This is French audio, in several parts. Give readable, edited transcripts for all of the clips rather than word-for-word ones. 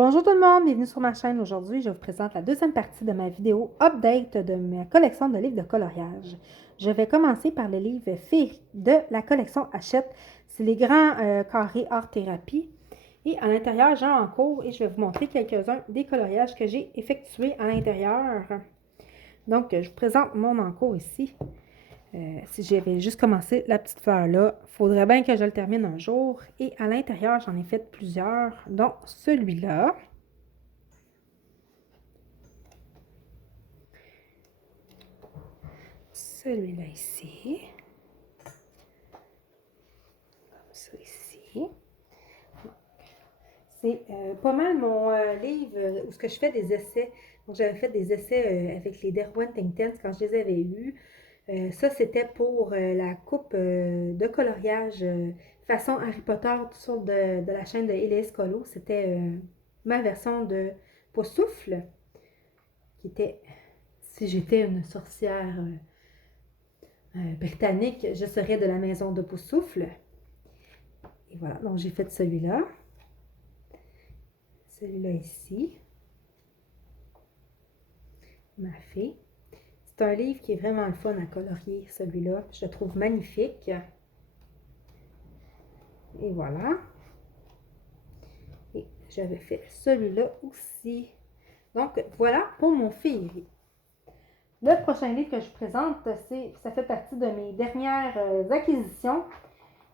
Bonjour tout le monde, bienvenue sur ma chaîne. Aujourd'hui, je vous présente la deuxième partie de ma vidéo update de ma collection de livres de coloriage. Je vais commencer par le livre Féerie de la collection Hachette. C'est les grands carrés art thérapie. Et à l'intérieur, j'ai un en cours et je vais vous montrer quelques-uns des coloriages que j'ai effectués à l'intérieur. Donc, je vous présente mon encours ici. Si j'avais juste commencé la petite fleur là, il faudrait bien que je le termine un jour. Et à l'intérieur, j'en ai fait plusieurs, dont celui-là. Celui-là ici. Comme ça ici. C'est pas mal mon livre où ce que je fais des essais. Donc, j'avais fait des essais avec les Derwent Intense quand je les avais eus. Ça, c'était pour la coupe de coloriage façon Harry Potter sur de la chaîne de Elias Colo. C'était ma version de Poussoufle, qui était, si j'étais une sorcière britannique, je serais de la maison de Poussoufle. Et voilà, donc j'ai fait celui-là. Celui-là ici. Ma fée. C'est un livre qui est vraiment le fun à colorier, celui-là. Je le trouve magnifique. Et voilà. Et j'avais fait celui-là aussi. Donc, voilà pour mon féerie. Le prochain livre que je présente, ça fait partie de mes dernières acquisitions.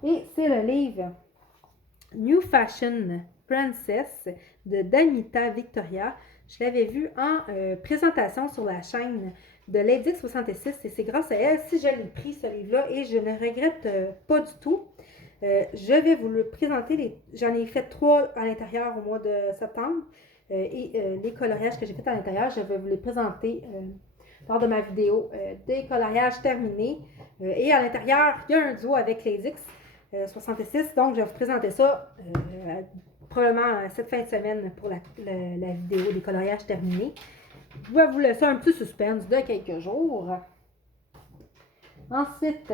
Et c'est le livre New Fashion Princess de Danita Victoria. Je l'avais vu en présentation sur la chaîne de Lady 66 et c'est grâce à elle si je l'ai pris ce livre-là et je ne regrette pas du tout. Je vais vous le présenter. J'en ai fait 3 à l'intérieur au mois de septembre et les coloriages que j'ai fait à l'intérieur, je vais vous les présenter lors de ma vidéo des coloriages terminés. Et à l'intérieur, il y a un duo avec les X 66, donc je vais vous présenter ça probablement cette fin de semaine pour la vidéo des coloriages terminés. Je vais vous laisser un petit suspense de quelques jours. Ensuite,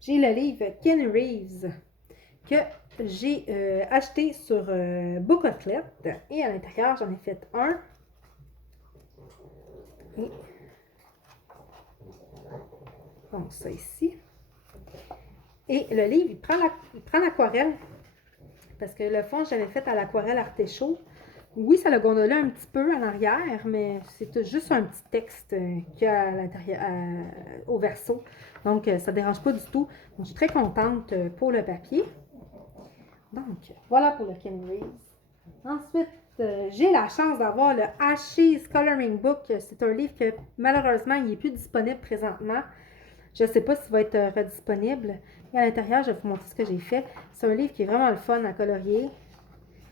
j'ai le livre Ken Reeves que j'ai acheté sur Bookotlet et à l'intérieur, j'en ai fait un. Et donc ça ici. Et le livre, il prend l'aquarelle parce que le fond, j'avais fait à l'aquarelle Artéchaud. Oui, ça l'a gondolé un petit peu en arrière, mais c'est juste un petit texte qu'il y a à l'intérieur, au verso. Donc, ça ne dérange pas du tout. Donc, je suis très contente pour le papier. Donc, voilà pour le Ken Reeves. Ensuite, j'ai la chance d'avoir le Ashes Coloring Book. C'est un livre que malheureusement, il n'est plus disponible présentement. Je ne sais pas s'il va être redisponible. Et à l'intérieur, je vais vous montrer ce que j'ai fait. C'est un livre qui est vraiment le fun à colorier.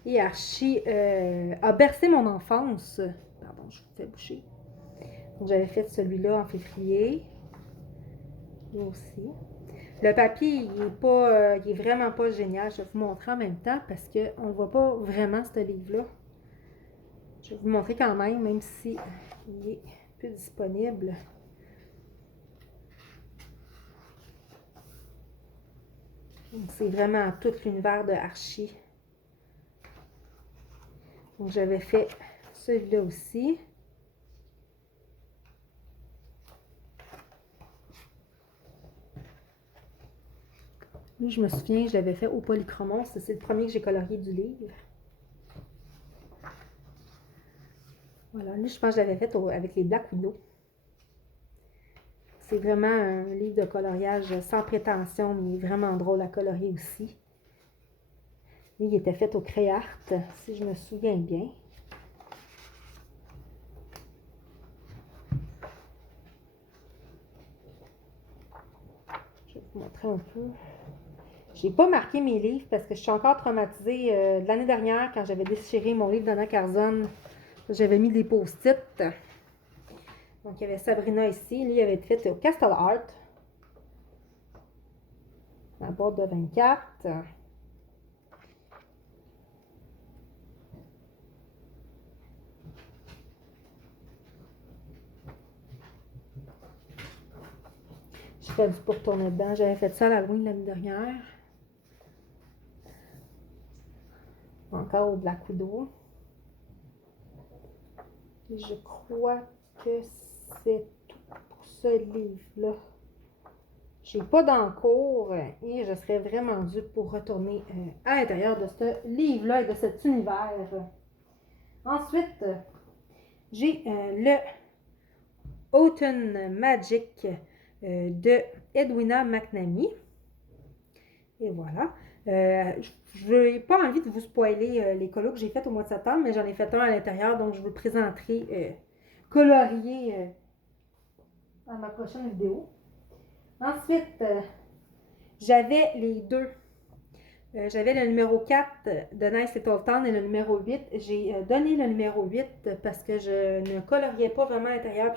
Et Archie a bercé mon enfance. Pardon, je vous fais boucher. J'avais fait celui-là en février. Lui aussi. Le papier, il est vraiment pas génial. Je vais vous montrer en même temps parce qu'on ne voit pas vraiment ce livre-là. Je vais vous montrer quand même, même si il est plus disponible. C'est vraiment tout l'univers de Archie. Donc, j'avais fait celui-là aussi. Lui, je me souviens, je l'avais fait au polychromos. C'est le premier que j'ai colorié du livre. Voilà, lui, je pense que je l'avais fait avec les Black Widow. C'est vraiment un livre de coloriage sans prétention, mais vraiment drôle à colorier aussi. Lui, il était fait au Créart, si je me souviens bien. Je vais vous montrer un peu. J'ai pas marqué mes livres parce que je suis encore traumatisée de l'année dernière quand j'avais déchiré mon livre d'Anna Carzone. J'avais mis des post-it. Donc, il y avait Sabrina ici. Lui, il avait été fait au Castle Art. La boîte de 24. J'ai fait du pour tourner dedans. J'avais fait ça à l'Halloween l'année dernière. Encore au Black Widow. Je crois que c'est tout pour ce livre-là. J'ai pas d'encours et je serais vraiment due pour retourner à l'intérieur de ce livre-là et de cet univers. Ensuite, j'ai le Autumn Magic de Edwina McNamee. Et voilà. Je n'ai pas envie de vous spoiler les colos que j'ai fait au mois de septembre, mais j'en ai fait un à l'intérieur, donc je vous le présenterai colorié dans ma prochaine vidéo. Ensuite, j'avais les deux. J'avais le numéro 4 de Nice Little Town et le numéro 8. J'ai donné le numéro 8 parce que je ne coloriais pas vraiment à l'intérieur.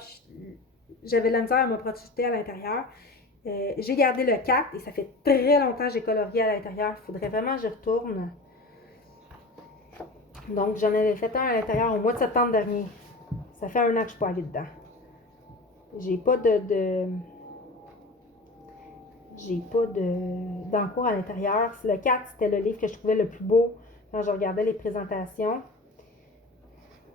J'avais de la misère à me projeter à l'intérieur. J'ai gardé le 4 et ça fait très longtemps que j'ai colorié à l'intérieur. Il faudrait vraiment que je retourne. Donc, j'en avais fait un à l'intérieur au mois de septembre dernier. Ça fait 1 an que je suis pas allée dedans. J'ai pas d'encours à l'intérieur. Le 4, c'était le livre que je trouvais le plus beau quand je regardais les présentations.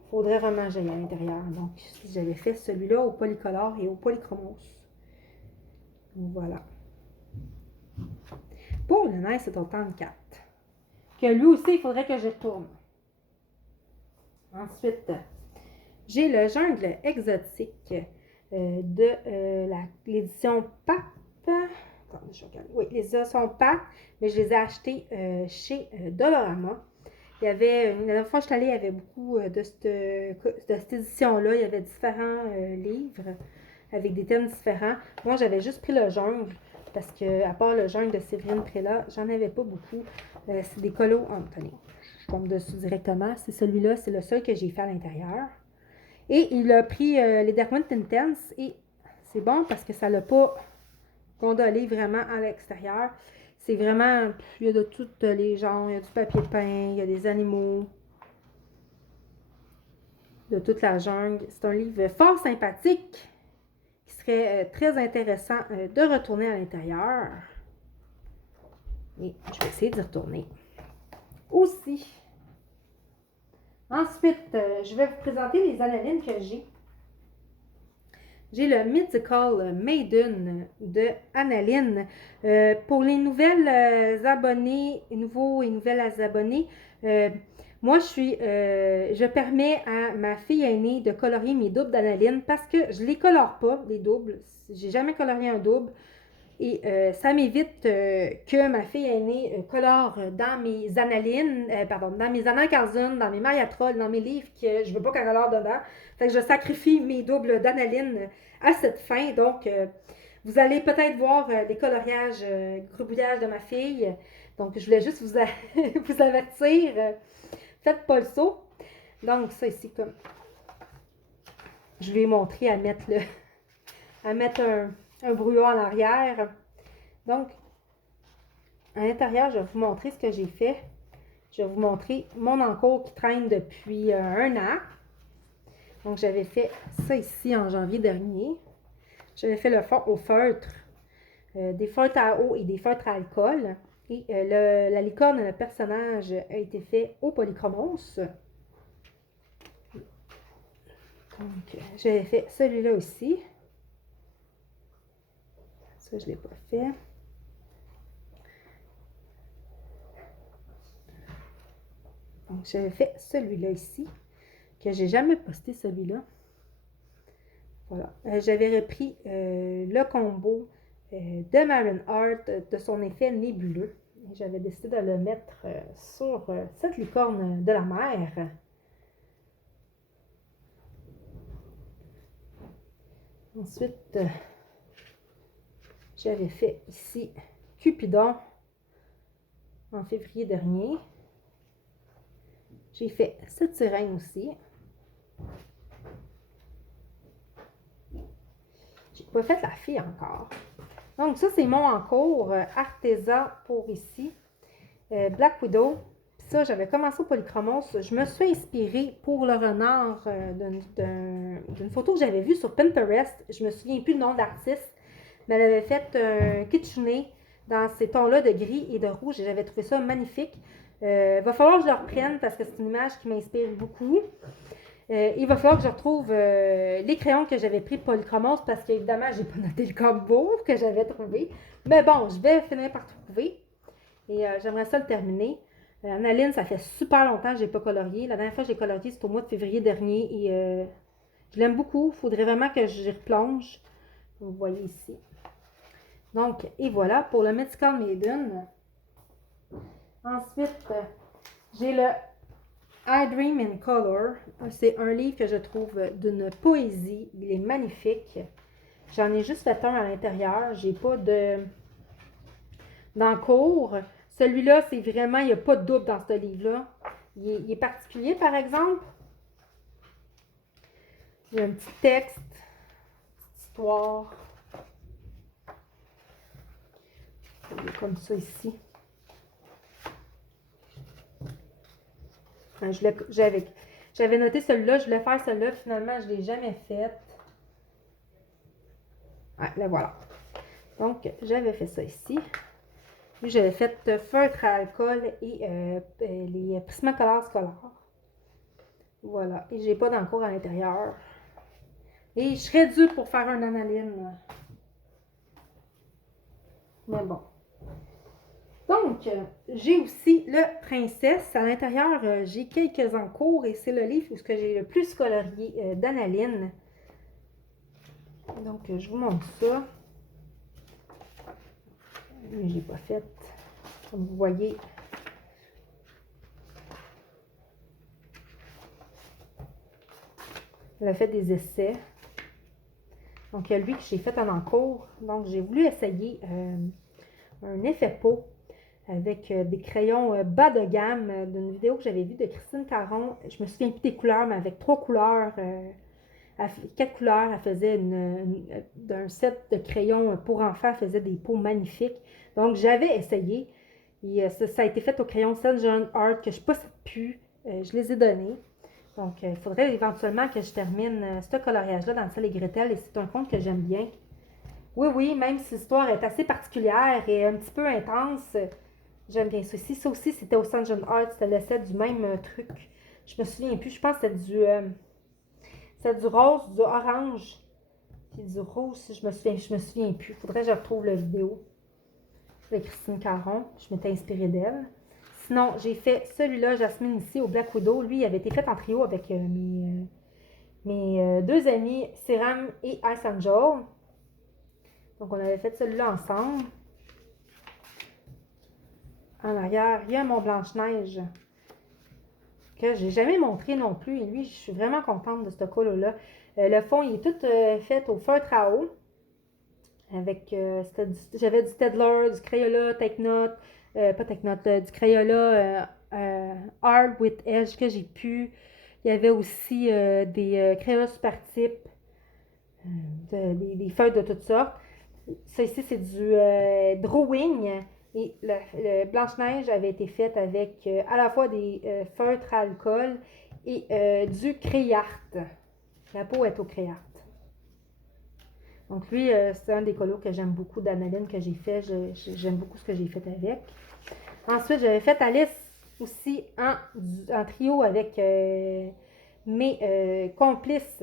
Il faudrait vraiment que j'aille à l'intérieur. Donc, j'avais fait celui-là au polycolore et au polychromos. Voilà. Pour le Nice, c'est autant de 4. Que lui aussi, il faudrait que je retourne. Ensuite, j'ai le Jungle exotique de l'édition PAP. Attendez, je regarde. Oui, les éditions PAP, mais je les ai achetés chez Dollarama. Il y avait, la dernière fois que je suis allée, il y avait beaucoup de cette édition-là. Il y avait différents livres avec des thèmes différents. Moi, j'avais juste pris le jungle parce que, à part le jungle de Séverine Prélat, j'en avais pas beaucoup. C'est des colos. Oh, attendez, je tombe dessus directement. C'est celui-là, c'est le seul que j'ai fait à l'intérieur. Et il a pris les Derwent Intense et c'est bon parce que ça l'a pas gondolé vraiment à l'extérieur. C'est vraiment, il y a de tous les genres, il y a du papier peint, il y a des animaux, de toute la jungle. C'est un livre fort sympathique qui serait très intéressant de retourner à l'intérieur. Et je vais essayer d'y retourner aussi. Ensuite, je vais vous présenter les analines que j'ai. J'ai le Mythical Maiden de Analine. Pour les nouvelles abonnés, nouveaux et nouvelles abonnées, moi, je permets à ma fille aînée de colorier mes doubles d'Analine parce que je ne les colore pas, les doubles. J'ai jamais colorié un double. Et ça m'évite que ma fille aînée colore dans mes analines, dans mes analcarzones, dans mes mayatrolls, dans mes livres que je ne veux pas qu'elle colore dedans. Fait que je sacrifie mes doubles d'analine à cette fin. Donc, vous allez peut-être voir des coloriages, gribouillages de ma fille. Donc, je voulais juste vous avertir. Faites pas le saut. Donc, ça ici, comme je vais montrer à mettre un brouillon en arrière. Donc, à l'intérieur, je vais vous montrer ce que j'ai fait. Je vais vous montrer mon encours qui traîne depuis 1 an. Donc, j'avais fait ça ici en janvier dernier. J'avais fait le fond au feutre, des feutres à eau et des feutres à alcool. Et la licorne, le personnage, a été fait au polychromos. Donc, j'avais fait celui-là aussi. Ça, je ne l'ai pas fait. Donc, j'avais fait celui-là ici, que j'ai jamais posté celui-là. Voilà. J'avais repris le combo de Marin Art de son effet nébuleux. J'avais décidé de le mettre sur cette licorne de la mer. Ensuite, j'avais fait ici Cupidon en février dernier. J'ai fait cette sirène aussi. J'ai pas fait la fille encore. Donc, ça, c'est mon encours artisan pour ici. Black Widow. Puis ça, j'avais commencé au polychromos. Je me suis inspirée pour le renard d'une photo que j'avais vue sur Pinterest. Je me souviens plus le nom de l'artiste. Mais elle avait fait un kitsune dans ces tons-là de gris et de rouge. Et j'avais trouvé ça magnifique. Va falloir que je le reprenne parce que c'est une image qui m'inspire beaucoup. Il va falloir que je retrouve les crayons que j'avais pris Polychromos parce qu'évidemment, j'ai pas noté le combo que j'avais trouvé. Mais bon, je vais finir par trouver. Et j'aimerais ça le terminer. Analine, ça fait super longtemps que je n'ai pas colorié. La dernière fois que j'ai colorié, c'était au mois de février dernier. Et je l'aime beaucoup. Il faudrait vraiment que j'y replonge. Vous voyez ici. Donc, et voilà pour le Mythical Maiden. Ensuite, j'ai le I Dream in Color. C'est un livre que je trouve d'une poésie. Il est magnifique. J'en ai juste fait un à l'intérieur. J'ai pas d'encours. Celui-là, c'est vraiment, il n'y a pas de double dans ce livre-là. Il est particulier, par exemple. Il y a un petit texte, une petite histoire. Il est comme ça ici. J'avais noté celui-là, je voulais faire celui-là, finalement, je ne l'ai jamais fait. Ouais, là voilà. Donc, j'avais fait ça ici. Puis, j'avais fait feutre à alcool et les Prismacolor scolaires. Voilà. Et j'ai pas d'encours à l'intérieur. Et je serais due pour faire un analine. Mais bon. Donc, j'ai aussi le Princesse. À l'intérieur, j'ai quelques encours et c'est le livre où j'ai le plus colorié d'analine. Donc, je vous montre ça. Mais j'ai pas fait. Comme vous voyez. Elle a fait des essais. Donc, il y a lui que j'ai fait en encours. Donc, j'ai voulu essayer un effet peau avec des crayons bas de gamme d'une vidéo que j'avais vue de Christine Caron. Je me souviens plus des couleurs, mais avec 3 couleurs. 4 couleurs, elle faisait d'un set de crayons pour enfants, elle faisait des peaux magnifiques. Donc, j'avais essayé. Et ça a été fait au crayon Saint John Art que je ne possède plus. Je les ai donnés. Donc, il faudrait éventuellement que je termine ce coloriage-là dans le Hansel et Gretel. Et c'est un conte que j'aime bien. Oui, oui, même si l'histoire est assez particulière et un petit peu intense, j'aime bien ça aussi. Ça aussi, c'était au Saint John Art. C'était le set du même truc. Je me souviens plus. Je pense que c'était du rose, du orange, puis du rouge, je me souviens plus. Faudrait que je retrouve la vidéo de Christine Caron. Je m'étais inspirée d'elle. Sinon, j'ai fait celui-là, Jasmine, ici, au Black Widow. Lui, il avait été fait en trio avec mes deux amis, Céram et Ice Angel. Donc, on avait fait celui-là ensemble. En arrière, il y a mon Blanche-Neige que j'ai jamais montré non plus. Et lui, je suis vraiment contente de ce colo-là. Le fond, il est tout fait au feutre à eau. Avec, j'avais du Staedtler, du Crayola Technote, pas Technote, du Crayola Hard with Edge que j'ai pu. Il y avait aussi des Crayola Super Type, des feuilles de toutes sortes. Ça ici, c'est du Drawing. Et le Blanche-Neige avait été faite avec à la fois des feutres à alcool et du Crayart. La peau est au Crayart. Donc lui, c'est un des colos que j'aime beaucoup d'Analine que j'ai fait. J'aime beaucoup ce que j'ai fait avec. Ensuite, j'avais fait Alice aussi en trio avec mes complices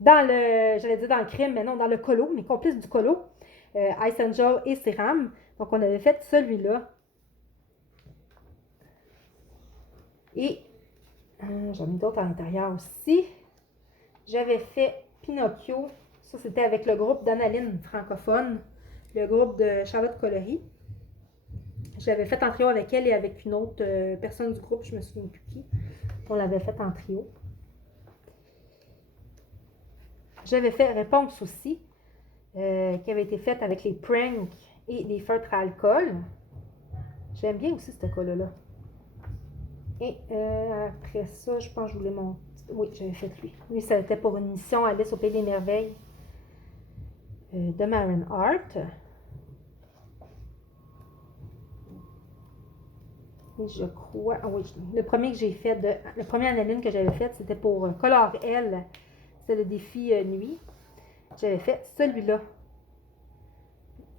dans j'allais dire dans le crime, mais non, dans le colo, mes complices du colo, Ice Angel et Céram. Donc on avait fait celui-là. Et j'en ai d'autres à l'intérieur aussi. J'avais fait Pinocchio. Ça, c'était avec le groupe d'Analine francophone, le groupe de Charlotte Collery. J'avais fait en trio avec elle et avec une autre personne du groupe, je me souviens plus qui. On l'avait fait en trio. J'avais fait Réponse aussi, qui avait été faite avec les pranks et les feutres à alcool. J'aime bien aussi ce cola-là. Et après ça, je pense que je voulais mon... Oui, j'avais fait lui. Lui, ça était pour une mission Alice au Pays des Merveilles de Maren Hart. Et je crois... Ah oui, le premier que j'ai fait, le premier Analine que j'avais fait, c'était pour Color L. C'était le défi nuit. J'avais fait celui-là.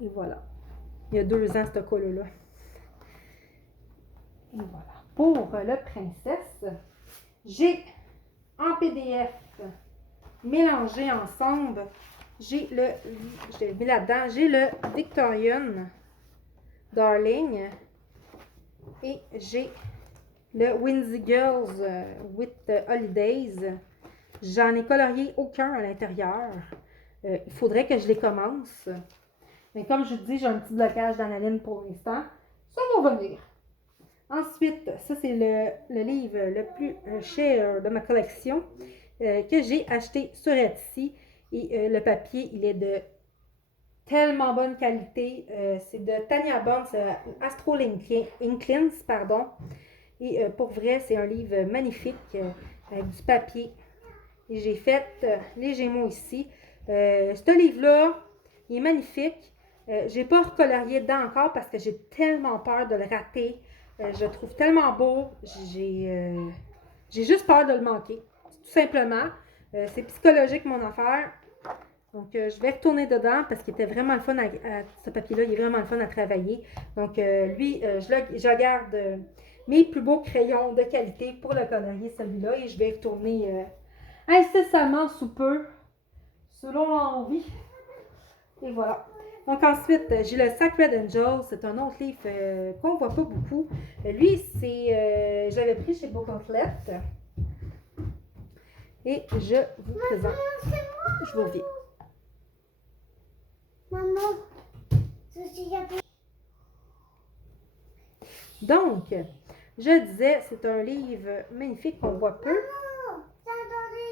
Et voilà. Il y a 2 ans, ce cola-là. Et voilà. Pour le princesse, j'ai en PDF mélangés ensemble. J'ai le, je l'ai mis là-dedans, j'ai le Victorian Darling et j'ai le Windsy Girls with Holidays. J'en ai colorié aucun à l'intérieur. Il faudrait que je les commence. Mais comme je vous dis, j'ai un petit blocage d'analyse pour l'instant. Ça va venir. Ensuite, ça c'est le livre le plus cher de ma collection que j'ai acheté sur Etsy. Et le papier, il est de tellement bonne qualité. C'est de Tanya Bonds, Astro Inklings, pardon. Et pour vrai, c'est un livre magnifique avec du papier. Et j'ai fait les Gémeaux ici. Ce livre-là, il est magnifique. J'ai pas recolorié dedans encore parce que j'ai tellement peur de le rater. Je le trouve tellement beau. J'ai juste peur de le manquer. Tout simplement. C'est psychologique mon affaire. Donc, je vais retourner dedans parce qu'il était vraiment le fun ce papier-là, il est vraiment le fun à travailler. Donc, lui, je garde mes plus beaux crayons de qualité pour le colorier, celui-là, et je vais retourner incessamment sous peu, selon l'envie. Et voilà. Donc, ensuite, j'ai le Sacred Angel. C'est un autre livre qu'on ne voit pas beaucoup. Lui, j'avais pris chez Booklet. Et je vous présente. Je vous reviens. Maman, donc, je disais, c'est un livre magnifique qu'on voit peu. Maman, t'as entendu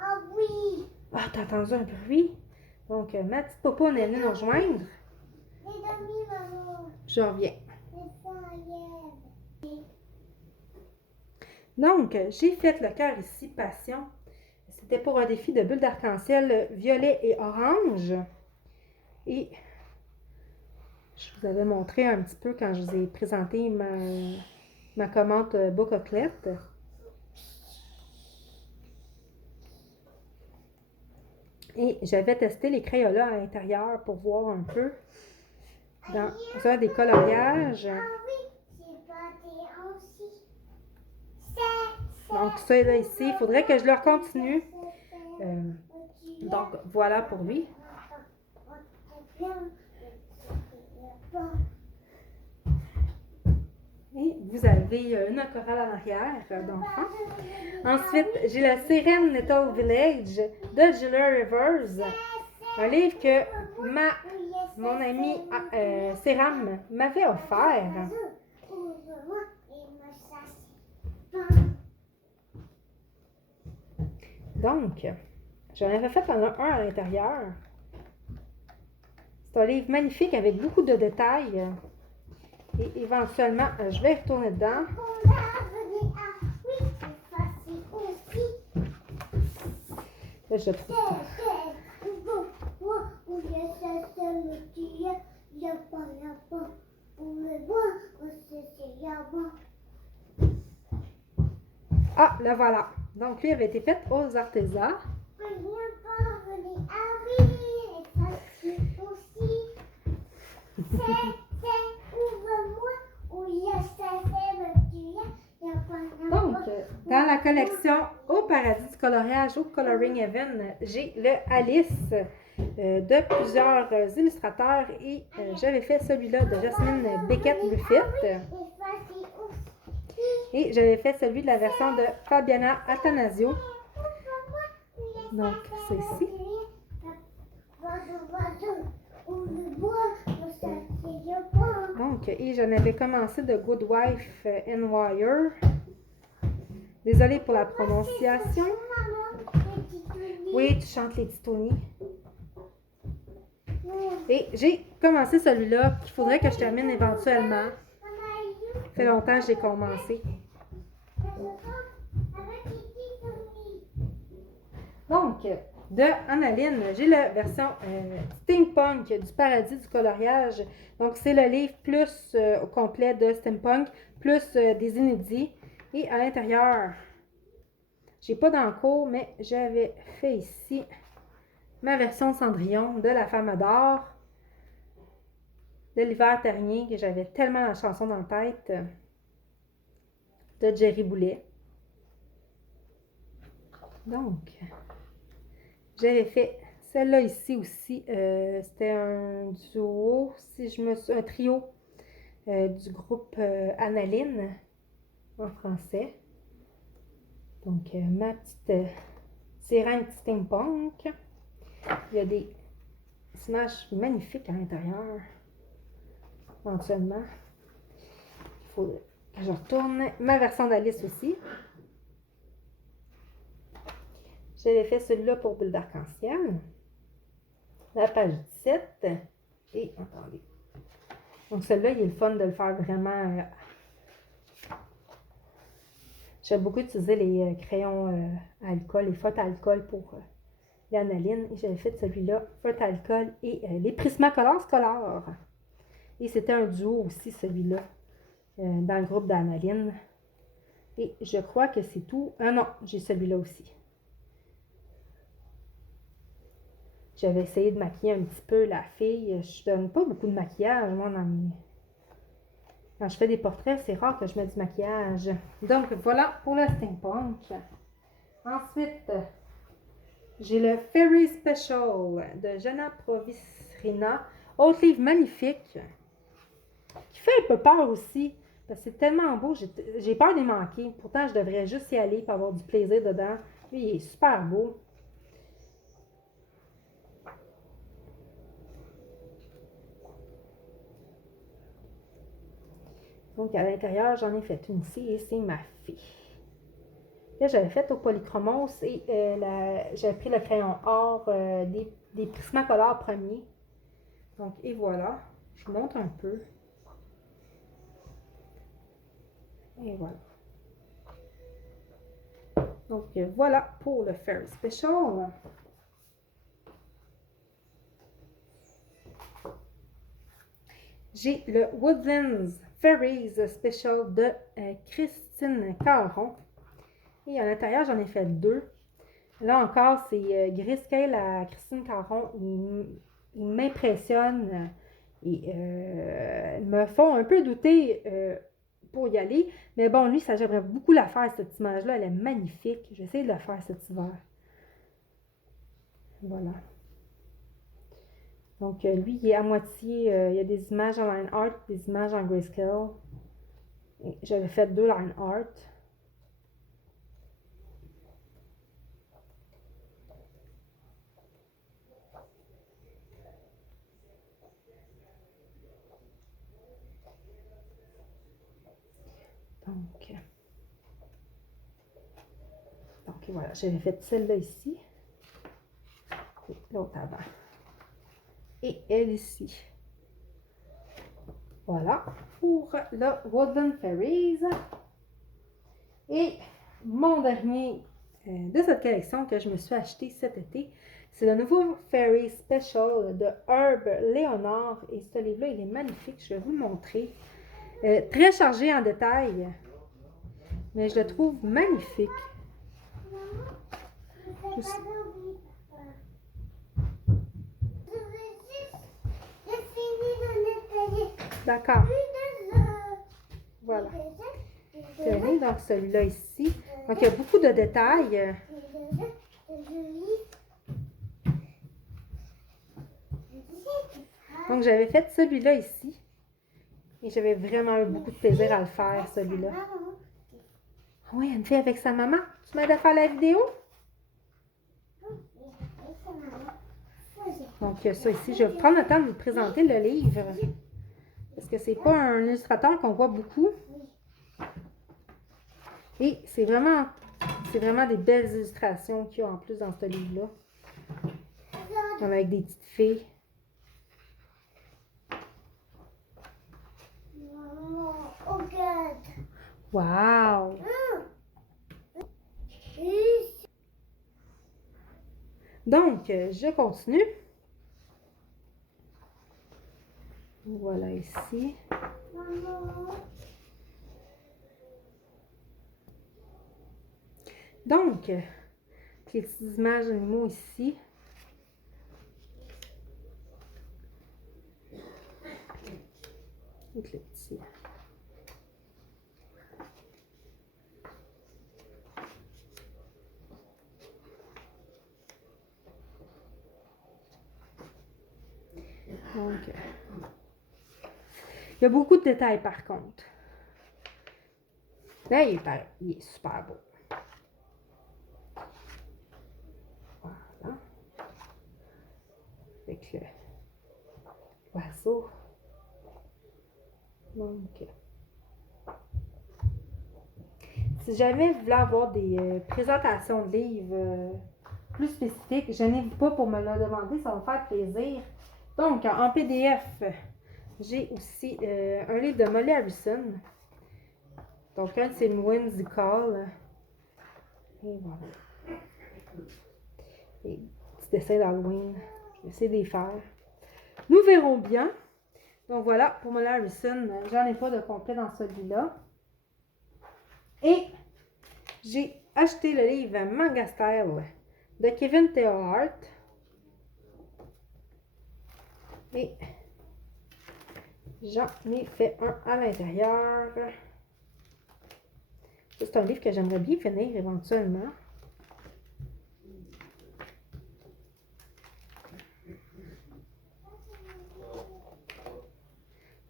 un bruit? Ah, t'as entendu un bruit? Donc, ma petite popo, est venue nous rejoindre. Je reviens. Donc, j'ai fait le cœur ici, Passion. C'était pour un défi de bulles d'arc-en-ciel violet et orange. Et je vous avais montré un petit peu quand je vous ai présenté ma commande Booklet. Et j'avais testé les crayons-là à l'intérieur pour voir un peu dans un des coloriages. Donc ça là ici, il faudrait que je le continue. Donc voilà pour lui. Et vous avez une chorale en arrière d'enfant. Ensuite, j'ai la Sirène Little Village de Julia Rivers. Un livre que mon ami Séram m'avait offert. Donc, j'en avais fait un à l'intérieur. C'est un livre magnifique avec beaucoup de détails. Et éventuellement, je vais retourner dedans. Là, je trouve ça. Ah, là voilà. Donc, lui avait été fait aux artisans. Donc, dans la collection Au Paradis du coloriage, au Coloring Heaven, j'ai le Alice de plusieurs illustrateurs et j'avais fait celui-là de Jasmine Beckett-Buffett et j'avais fait celui de la version de Fabiana Attanasio. Donc, c'est ici. Donc, et j'en avais commencé de Good Wife and Wire. Désolée pour la prononciation. Oui, tu chantes les Titoni. Et j'ai commencé celui-là qu'il faudrait que je termine éventuellement. Ça fait longtemps que j'ai commencé. Donc, de Annaline, j'ai la version Steampunk du Paradis du coloriage. Donc, c'est le livre plus au complet de Steampunk, plus des inédits. Et à l'intérieur, j'ai pas d'encours, mais j'avais fait ici ma version Cendrillon de La Femme d'or de l'hiver dernier, que j'avais tellement la chanson dans la tête, de Jerry Boulet. Donc, j'avais fait celle-là ici aussi. C'était un duo, si je me suis... un trio du groupe Analine en français. Donc, ma petite sirène steampunk. Il y a des images magnifiques à l'intérieur. Éventuellement, il faut que je retourne. Ma version d'Alice aussi. J'avais fait celui-là pour Bulle d'arc-en-ciel. La page 17. Et, attendez. Donc, celui-là, il est le fun de le faire vraiment. J'aime beaucoup utiliser les crayons à alcool, les feutres à alcool pour l'analine. Et j'avais fait celui-là, feutre à alcool et les Prismacolor scolaires. Et c'était un duo aussi, celui-là, dans le groupe d'analine. Et je crois que c'est tout. Ah non, j'ai celui-là aussi. J'avais essayé de maquiller un petit peu la fille. Je donne pas beaucoup de maquillage, moi, quand je fais des portraits, c'est rare que je mette du maquillage. Donc, voilà pour le steampunk. Ensuite, j'ai le Fairy Special de Jana Provisrina. Autre livre magnifique, qui fait un peu peur aussi, parce que c'est tellement beau, j'ai peur d'y manquer. Pourtant, je devrais juste y aller pour avoir du plaisir dedans. Lui, il est super beau. Donc, à l'intérieur, j'en ai fait une ici et c'est ma fille. Là, j'avais fait au polychromos et j'avais pris le crayon or des Prismacolor premiers. Donc, et voilà. Je vous montre un peu. Et voilà. Donc, voilà pour le Fairy Special. J'ai le Woodlands Fairies Special de Christine Caron. Et à l'intérieur, j'en ai fait deux. Là encore, c'est Grayscale à Christine Caron. Il m'impressionne et me font un peu douter pour y aller. Mais bon, lui, ça j'aimerais beaucoup la faire, cette image-là. Elle est magnifique. Je vais essayer de la faire cet hiver. Voilà. Donc, lui, il est à moitié. Il y a des images en line art, des images en grayscale. J'avais fait deux line art. Donc voilà, j'avais fait celle-là ici. Et l'autre avant. Et elle ici. Voilà, pour le Woodland Fairies. Et mon dernier de cette collection que je me suis acheté cet été, c'est le nouveau Fairy Special de Herb Léonard. Et ce livre-là, il est magnifique, je vais vous le montrer. Très chargé en détails, mais je le trouve magnifique. D'accord. Voilà. Tenez, donc celui-là ici. Donc, il y a beaucoup de détails. Donc, j'avais fait celui-là ici. Et j'avais vraiment eu beaucoup de plaisir à le faire, celui-là. Oui, une fille avec sa maman. Tu m'aides à faire la vidéo? Donc, ça ici, je vais prendre le temps de vous présenter le livre. Parce que c'est pas un illustrateur qu'on voit beaucoup. Et c'est vraiment des belles illustrations qu'il y a en plus dans ce livre-là. Avec des petites filles. Wow! Donc, je continue. Voilà ici. Donc, les petites images d'animaux ici. Avec le petit. Donc, il y a beaucoup de détails par contre. Là, il est super beau. Voilà. Avec le oiseau. Donc, si jamais vous voulez avoir des présentations de livres plus spécifiques, je n'hésite pas pour me le demander, ça va me faire plaisir. Donc, en PDF, j'ai aussi un livre de Molly Harrison. Donc, un, c'est Whimsical. Et voilà. Et petit dessin d'Halloween. Je vais essayer de les faire. Nous verrons bien. Donc, voilà, pour Molly Harrison, j'en ai pas de complet dans celui-là. Et j'ai acheté le livre Manga Style de Kevin Theohart. Et j'en ai fait un à l'intérieur. C'est un livre que j'aimerais bien finir éventuellement.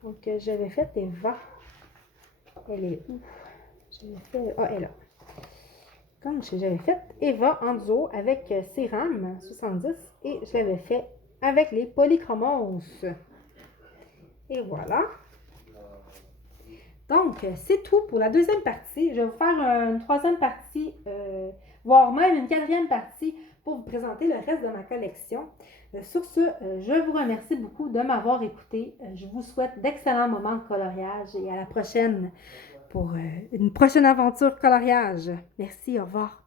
Donc, j'avais fait Eva. Elle est où? J'avais fait... Ah, elle est là. Comme j'avais fait Eva en duo avec Céram 70 et je l'avais fait avec les Polychromos. Et voilà. Donc, c'est tout pour la deuxième partie. Je vais vous faire une troisième partie, voire même une quatrième partie pour vous présenter le reste de ma collection. Sur ce, je vous remercie beaucoup de m'avoir écouté. Je vous souhaite d'excellents moments de coloriage et à la prochaine pour une prochaine aventure coloriage. Merci, au revoir.